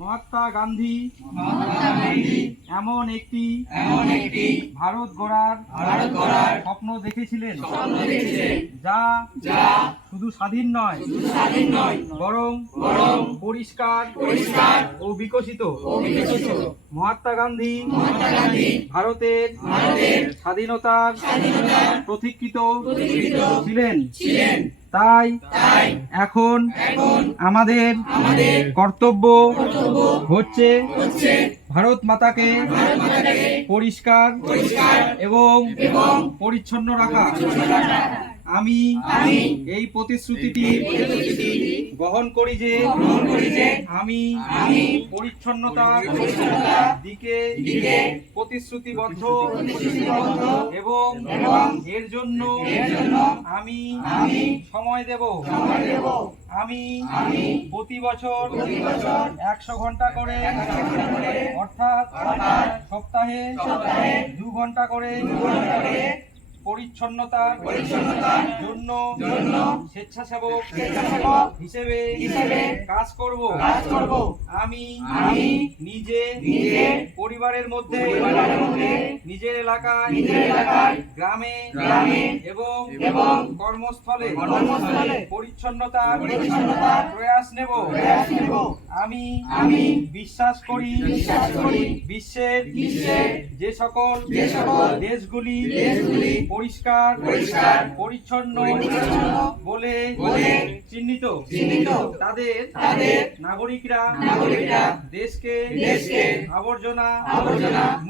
মহাত্মা গান্ধী এমন একটি ভারত গড়ার স্বপ্ন দেখেছিলেন, যা শুধু স্বাধীন নয় বরং পরিষ্কার ও বিকশিত। মহাত্মা গান্ধী ভারতের স্বাধীনতার প্রতীক্ষিত ছিলেন। তাই এখন আমাদের কর্তব্য হচ্ছে ভারত মাতাকে পরিষ্কার এবং পরিচ্ছন্ন রাখা। আমি এই প্রতিশ্রুতিটি গ্রহণ করি যে আমি পরিচ্ছন্নতার দিকে প্রতিশ্রুতিবদ্ধ এবং এর জন্য আমি সময় দেব। আমি প্রতি বছর 100 ঘন্টা করে, অর্থাৎ সপ্তাহে 2 ঘন্টা করে পরিচ্ছন্নতার জন্য স্বেচ্ছাসেবক হিসেবে কাজ করব। আমি নিজে পরিবারের মধ্যে, নিজের এলাকায়, গ্রামে এবং কর্মস্থলে পরিচ্ছন্নতার প্রয়াস নেব। আমি বিশ্বাস করি বিশ্বের যে সকল দেশগুলি পরিষ্কার পরিচ্ছন্ন বলে চিহ্নিত, তাদের নাগরিকরা দেশকে আবর্জনা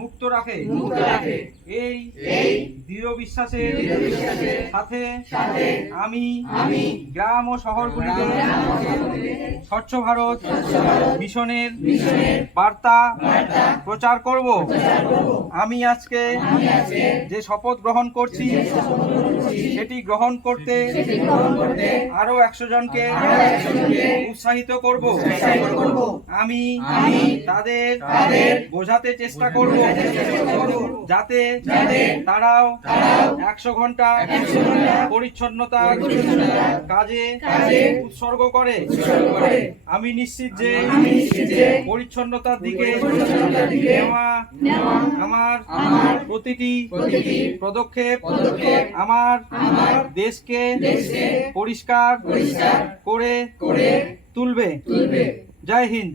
মুক্ত রাখে। এই দৃঢ় বিশ্বাসের সাথে আমি গ্রাম ও শহরগুলিতে স্বচ্ছ ভারত মিশনের বার্তা প্রচার করব। আমি আজকে যে শপথ গ্রহণ করছি সেটি গ্রহণ করতে আরো 100 জনকে উৎসাহিত করব। আমি তাদের বোঝাতে চেষ্টা করব যাতে তারাও 100 ঘন্টা পরিচ্ছন্নতার কাজে উৎসর্গ করে। আমি নিশ্চিত যে পরিচ্ছন্নতার দিকে নেওয়া আমার প্রতিটি পদক্ষেপ আমার দেশকে পরিষ্কার করে তুলবে। জয় হিন্দ।